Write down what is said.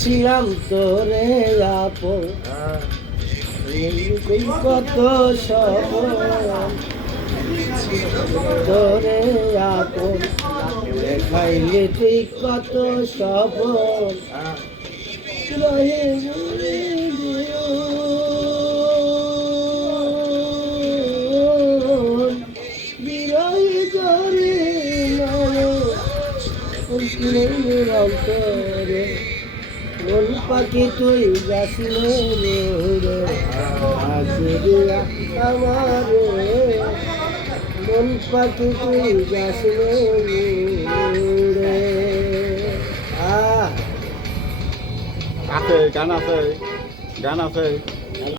ছিলাম তোরে আপন কত সপন তোরে আপন দেখাইলে তুই কত সপন রহে বিরহে করে অন্তরে মন পাখি তুই যাসিলে রে আসিয়া আমার মন পাখি তুই যাসিলে রে আছে গান আছে